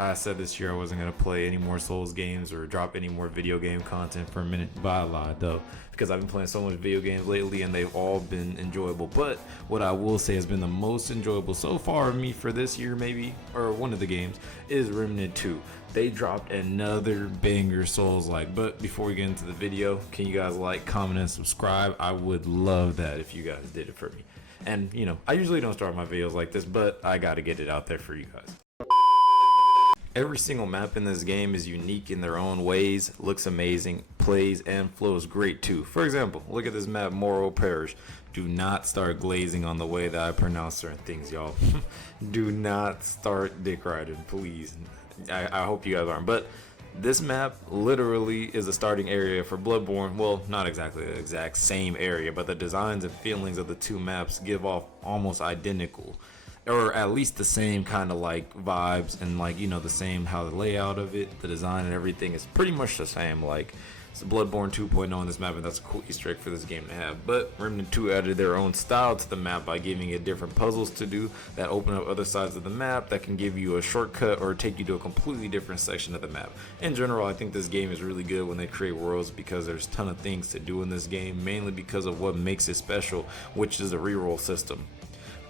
I said this year I wasn't going to play any more Souls games or drop any more video game content for a minute, but I lied though, because I've been playing so much video games lately and they've all been enjoyable. But what I will say has been the most enjoyable so far of me for this year, maybe, or one of the games, is Remnant 2. They dropped another banger Souls-like. But before we get into the video, can you guys like, comment, and subscribe? I would love that if you guys did it for me. And you know, I usually don't start my videos like this, but I gotta get it out there for you guys. Every single map in this game is unique in their own ways, looks amazing, plays and flows great too. For example, look at this map, Morrow Parish. Do not start glazing on the way that I pronounce certain things, y'all. Do not start dick riding, please. I hope you guys aren't. But this map literally is a starting area for Bloodborne. Well, not exactly the exact same area, but the designs and feelings of the two maps give off almost identical, or at least the same kind of like vibes, and like, you know, the same how the layout of it, the design and everything is pretty much the same. Like, it's Bloodborne 2.0 on this map, and that's a cool Easter egg for this game to have. But Remnant 2 added their own style to the map by giving it different puzzles to do that open up other sides of the map that can give you a shortcut or take you to a completely different section of the map. In general, I think this game is really good when they create worlds, because there's a ton of things to do in this game, mainly because of what makes it special, which is the reroll system.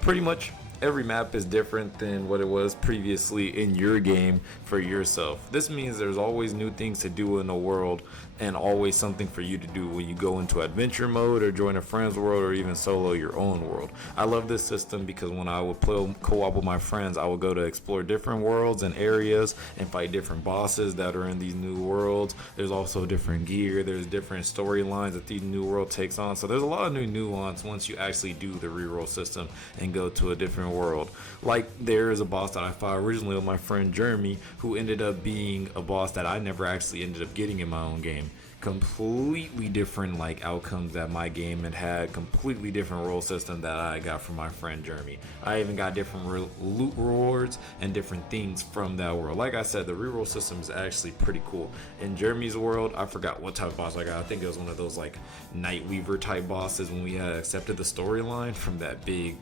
Pretty much every map is different than what it was previously in your game for yourself. This means there's always new things to do in the world, and always something for you to do when you go into adventure mode or join a friend's world or even solo your own world. I love this system because when I would play co-op with my friends, I would go to explore different worlds and areas and fight different bosses that are in these new worlds. There's also different gear, there's different storylines that the new world takes on, so there's a lot of new nuance once you actually do the reroll system and go to a different world. Like, there is a boss that I fought originally with my friend Jeremy, who ended up being a boss that I never actually ended up getting in my own game. Completely different like outcomes that my game had completely different role system that I got from my friend Jeremy. I even got different loot rewards and different things from that world. Like I said, the reroll system is actually pretty cool. In Jeremy's world, I forgot what type of boss I got. I think it was one of those like Nightweaver type bosses when we had accepted the storyline from that big,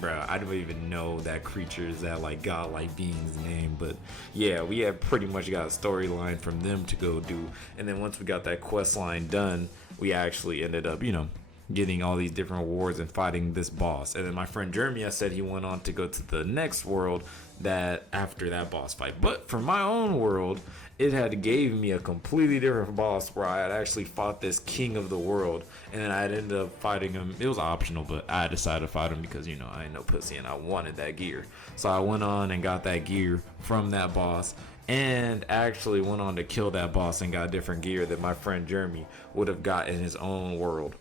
bruh, I don't even know that creature's that like godlike being's name, but yeah, we had pretty much got a storyline from them to go do. And then once we got that quest line done, we actually ended up, you know, getting all these different rewards and fighting this boss. And then my friend Jeremy, I said he went on to go to the next world that after that boss fight. But for my own world, it had gave me a completely different boss where I had actually fought this king of the world, and then I ended up fighting him. It was optional, but I decided to fight him because, you know, I ain't no pussy and I wanted that gear. So I went on and got that gear from that boss, and actually went on to kill that boss and got different gear that my friend Jeremy would have got in his own world.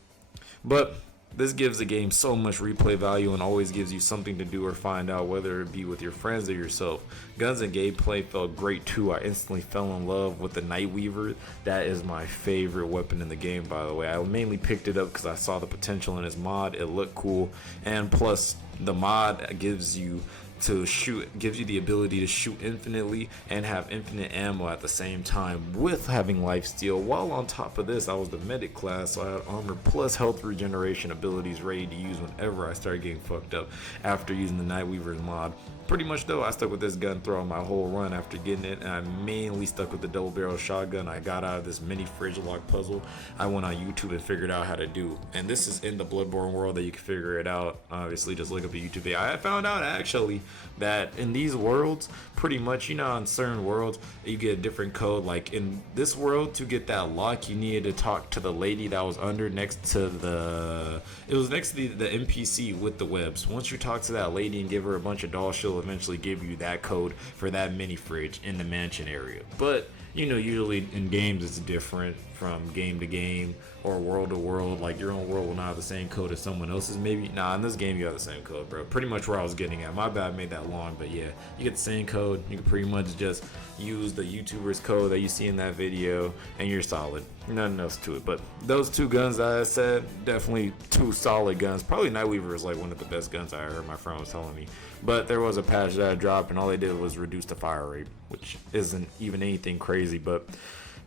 But this gives the game so much replay value and always gives you something to do or find out, whether it be with your friends or yourself. Guns and gameplay felt great too. I instantly fell in love with the Nightweaver. That is my favorite weapon in the game, by the way. I mainly picked it up because I saw the potential in his mod. It looked cool, and plus the mod gives you the ability to shoot infinitely and have infinite ammo at the same time with having lifesteal. While on top of this, I was the medic class, so I had armor plus health regeneration abilities ready to use whenever I started getting fucked up after using the Nightweaver's mod. Pretty much though, I stuck with this gun throughout my whole run after getting it, and I mainly stuck with the double barrel shotgun I got out of this mini fridge lock puzzle I went on YouTube and figured out how to do. And this is in the Bloodborne world that you can figure it out. Obviously, just look up a YouTube video. I found out actually that in these worlds, pretty much, you know, in certain worlds, you get a different code. Like in this world, to get that lock, you needed to talk to the lady that was next to the NPC with the webs. Once you talk to that lady and give her a bunch of dolls, she'll eventually give you that code for that mini fridge in the mansion area. But you know, usually in games it's different from game to game or world to world. Like your own world will not have the same code as someone else's. Maybe nah, in this game you have the same code, bro. Pretty much where I was getting at. My bad, I made that long, but yeah, you get the same code. You can pretty much just use the YouTuber's code that you see in that video and you're solid. Nothing else to it. But those two guns that I said, definitely two solid guns. Probably Nightweaver is like one of the best guns I heard my friend was telling me. But there was a patch that I dropped and all they did was reduce the fire rate, which isn't even anything crazy. But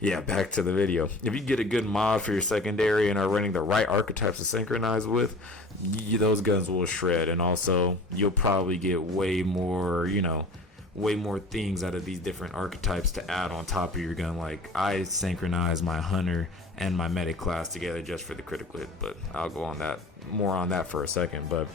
yeah, back to the video. If you get a good mod for your secondary and are running the right archetypes to synchronize with, those guns will shred. And also you'll probably get way more, you know, way more things out of these different archetypes to add on top of your gun. Like, I synchronize my hunter and my medic class together just for the critical hit, but I'll go on that more on that for a second. But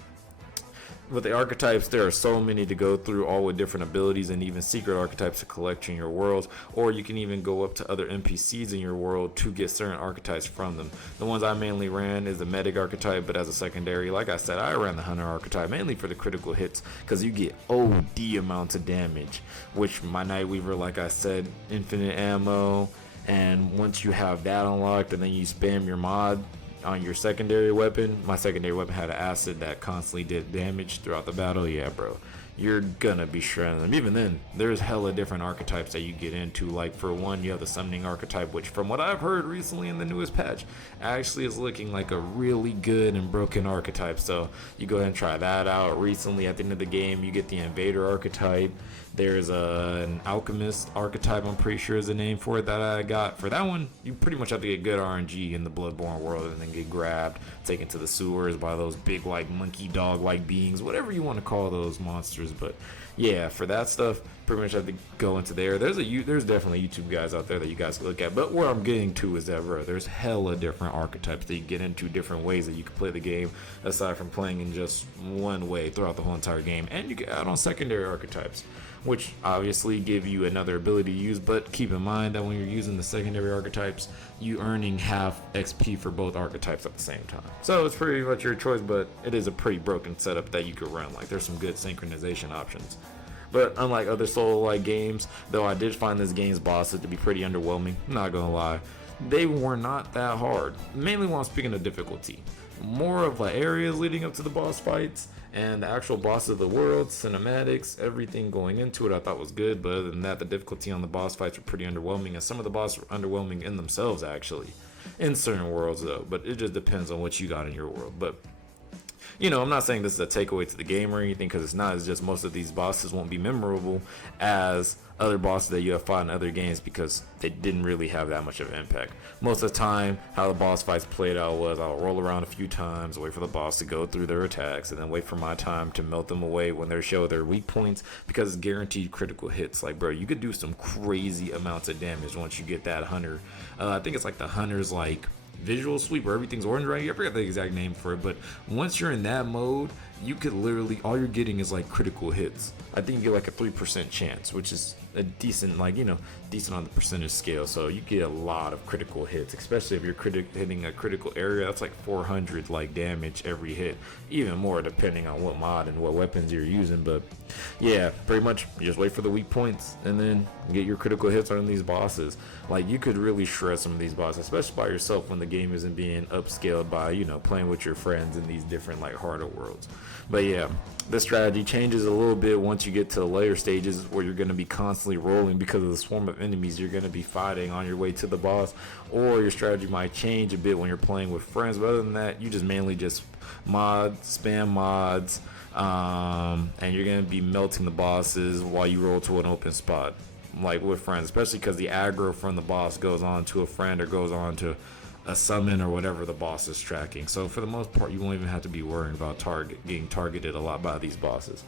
with the archetypes, there are so many to go through, all with different abilities and even secret archetypes to collect in your worlds, or you can even go up to other NPCs in your world to get certain archetypes from them. The ones I mainly ran is the medic archetype, but as a secondary, like I said, I ran the hunter archetype mainly for the critical hits, because you get OD amounts of damage, which my Nightweaver, like I said, infinite ammo, and once you have that unlocked and then you spam your mod on your secondary weapon, my secondary weapon had an acid that constantly did damage throughout the battle. Yeah, bro, you're gonna be shredding them. Even then, there's hella different archetypes that you get into. Like, for one, you have the summoning archetype, which from what I've heard recently in the newest patch actually is looking like a really good and broken archetype, so you go ahead and try that out. Recently at the end of the game, you get the invader archetype. There's an alchemist archetype, I'm pretty sure is the name for it, that I got. For that one, you pretty much have to get good RNG in the Bloodborne world and then get grabbed, taken to the sewers by those big, like, monkey dog like beings, whatever you want to call those monsters. But yeah, for that stuff, pretty much have to go into there. There's definitely YouTube guys out there that you guys can look at, but where I'm getting to is that, bro, there's hella different archetypes that you get into, different ways that you can play the game aside from playing in just one way throughout the whole entire game. And you can add on secondary archetypes, which obviously give you another ability to use, but keep in mind that when you're using the secondary archetypes, you earning half XP for both archetypes at the same time. So it's pretty much your choice, but it is a pretty broken setup that you could run. Like, there's some good synchronization options. But unlike other solo-like games, though, I did find this game's bosses to be pretty underwhelming, not gonna lie. They were not that hard, mainly when I'm speaking of difficulty. More of like areas leading up to the boss fights and the actual boss of the world, cinematics, everything going into it I thought was good, but other than that, the difficulty on the boss fights were pretty underwhelming, and some of the bosses were underwhelming in themselves actually, in certain worlds though, but it just depends on what you got in your world. But you know, I'm not saying this is a takeaway to the game or anything, because it's not. It's just most of these bosses won't be memorable as other bosses that you have fought in other games, because they didn't really have that much of an impact. Most of the time, how the boss fights played out was I'll roll around a few times, wait for the boss to go through their attacks, and then wait for my time to melt them away when they show their weak points, because it's guaranteed critical hits. Like, bro, you could do some crazy amounts of damage once you get that hunter. I think it's like the hunter's like visual sweep where everything's orange, right? I forgot the exact name for it, but once you're in that mode, you could literally, all you're getting is like critical hits. I think you get like a 3% chance, which is a decent, like, you know, decent on the percentage scale. So you get a lot of critical hits, especially if you're hitting a critical area. That's like 400 like damage every hit, even more depending on what mod and what weapons you're using. But yeah, pretty much you just wait for the weak points and then get your critical hits on these bosses. Like, you could really shred some of these bosses, especially by yourself when the game isn't being upscaled by, you know, playing with your friends in these different like harder worlds. But yeah, the strategy changes a little bit once you get to later stages where you're going to be constantly rolling because of the swarm of enemies you're going to be fighting on your way to the boss, or your strategy might change a bit when you're playing with friends. But other than that, you just mainly just spam mods, and you're going to be melting the bosses while you roll to an open spot, like with friends, especially because the aggro from the boss goes on to a friend or goes on to a summon or whatever the boss is tracking. So for the most part, you won't even have to be worrying about getting targeted a lot by these bosses.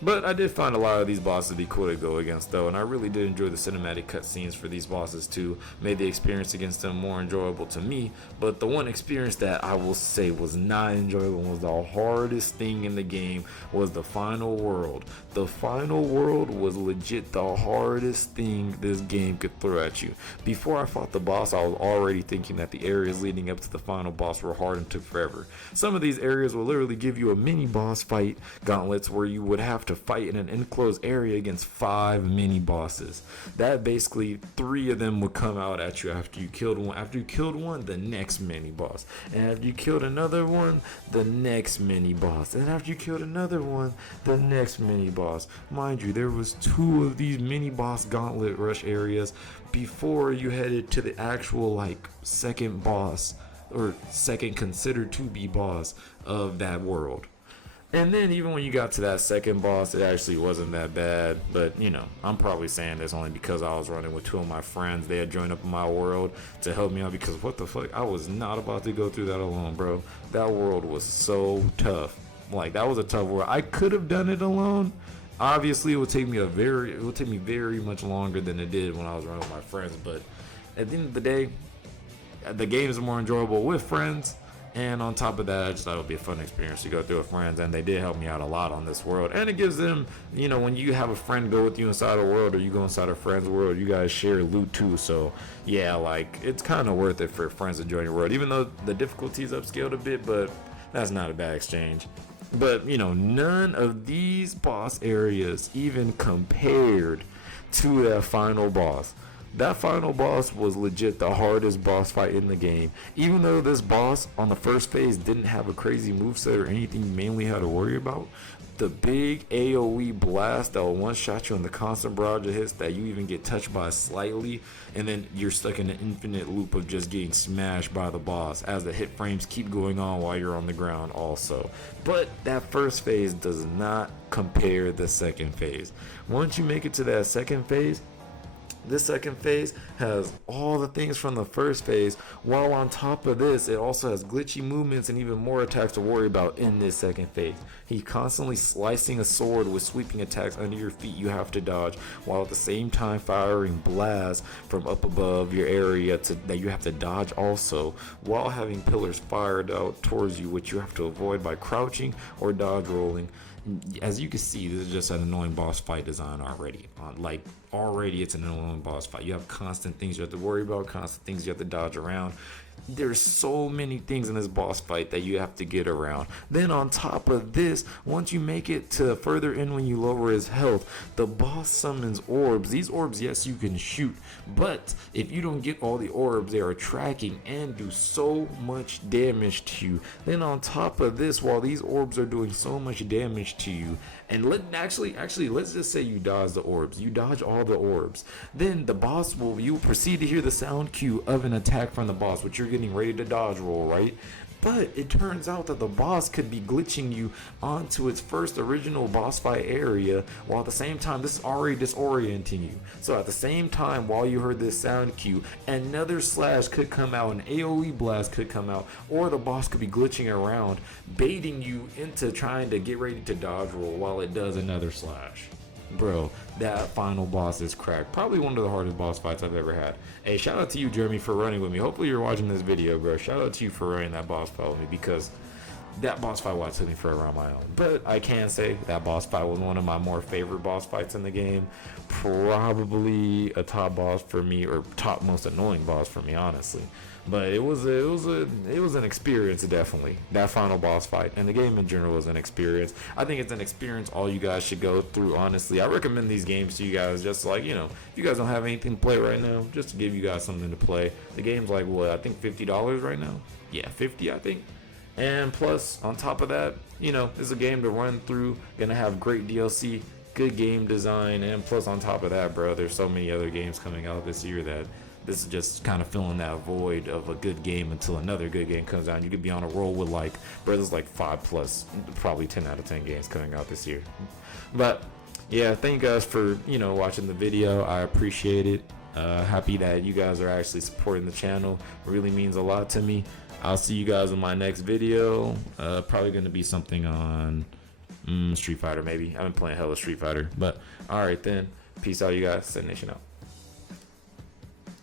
But I did find a lot of these bosses to be cool to go against though, and I really did enjoy the cinematic cutscenes for these bosses too. Made the experience against them more enjoyable to me. But the one experience that I will say was not enjoyable, was the hardest thing in the game, was the final world. The final world was legit the hardest thing this game could throw at you. Before I fought the boss, I was already thinking that the areas leading up to the final boss were hard and took forever. Some of these areas will literally give you a mini boss fight gauntlets where you would have to fight in an enclosed area against 5 mini bosses. That basically 3 of them would come out at you after you killed one. After you killed one, the next mini boss. And after you killed another one, the next mini boss. And after you killed another one, the next mini boss. Mind you, there was 2 of these mini boss gauntlet rush areas before you headed to the actual like second boss, or second considered to be boss of that world. And then even when you got to that second boss, it actually wasn't that bad. But, you know, I'm probably saying this only because I was running with 2 of my friends. They had joined up in my world to help me out, because what the fuck? I was not about to go through that alone, bro. That world was so tough. Like, that was a tough world. I could have done it alone, Obviously, it would take me very much longer than it did when I was running with my friends. But at the end of the day, the games are more enjoyable with friends. And on top of that, I just thought it would be a fun experience to go through with friends, and they did help me out a lot on this world. And it gives them, when you have a friend go with you inside a world, or you go inside a friend's world, you guys share loot too. So yeah, like, it's kind of worth it for friends to join your world, even though the difficulty is upscaled a bit, but that's not a bad exchange. But none of these boss areas even compared to that final boss. That final boss was legit the hardest boss fight in the game. Even though this boss on the first phase didn't have a crazy moveset or anything you mainly had to worry about, the big AoE blast that will one-shot you in the constant barrage of hits that you even get touched by slightly, and then you're stuck in an infinite loop of just getting smashed by the boss as the hit frames keep going on while you're on the ground also. But that first phase does not compare the second phase. Once you make it to that second phase, this second phase has all the things from the first phase, while on top of this, it also has glitchy movements and even more attacks to worry about in this second phase. He's constantly slicing a sword with sweeping attacks under your feet you have to dodge, while at the same time firing blasts from up above your area that you have to dodge also, while having pillars fired out towards you, which you have to avoid by crouching or dodge rolling. As you can see, this is just an annoying boss fight design already. Already it's an annoying boss fight. You have constant things you have to worry about, constant things you have to dodge around. There's so many things in this boss fight that you have to get around. Then on top of this, once you make it to further in when you lower his health, the boss summons orbs. These orbs, yes, you can shoot, but if you don't get all the orbs, they are tracking and do so much damage to you. Then on top of this, while these orbs are doing so much damage to you, and actually, let's just say you dodge the orbs. You dodge all the orbs. Then the boss you proceed to hear the sound cue of an attack from the boss, which you're getting ready to dodge roll, right? But it turns out that the boss could be glitching you onto its first original boss fight area, while at the same time this is already disorienting you. So at the same time, while you heard this sound cue, another slash could come out, an AoE blast could come out, or the boss could be glitching around, baiting you into trying to get ready to dodge roll while it does another slash. Bro, that final boss is cracked. Probably one of the hardest boss fights I've ever had. Hey, shout out to you, Jeremy, for running with me. Hopefully you're watching this video, bro. Shout out to you for running that boss fight with me, because that boss fight took me forever on my own. But I can say that boss fight was one of my more favorite boss fights in the game. Probably a top boss for me, or top most annoying boss for me, honestly. But it was an experience, definitely. That final boss fight, and the game in general was an experience. I think it's an experience all you guys should go through, honestly. I recommend these games to you guys, just like, if you guys don't have anything to play right now, just to give you guys something to play. The game's like, what, I think $50 right now? Yeah, 50 I think. And plus, on top of that, it's a game to run through, gonna have great DLC, good game design, and plus on top of that, bro, there's so many other games coming out this year that this is just kind of filling that void of a good game until another good game comes out. You could be on a roll with there's 5+, probably 10 out of 10 games coming out this year. But yeah, thank you guys for, watching the video. I appreciate it. Happy that you guys are actually supporting the channel. It really means a lot to me. I'll see you guys in my next video. Probably going to be something on Street Fighter, maybe. I've been playing hella Street Fighter. But all right then. Peace out, you guys. Set Nation out.